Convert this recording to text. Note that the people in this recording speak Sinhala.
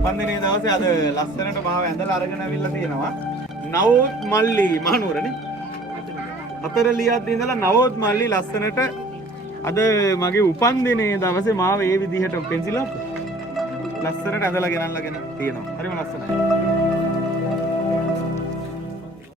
උපන්දිනේ දවසේ අද ලස්සනට මාව ඇඳලා අරගෙන අවිල්ලා තියෙනවා. නවෝත් මල්ලි මහනුවරනේ. හතරලියත් ඉඳලා නවෝත් මල්ලි ලස්සනට අද මගේ උපන්දිනේ දවසේ මාව ඒ විදිහට පෙන්සිලක් ලස්සනට ඇඳලා ගෙනල්ලාගෙන තියෙනවා. හරිම ලස්සනයි.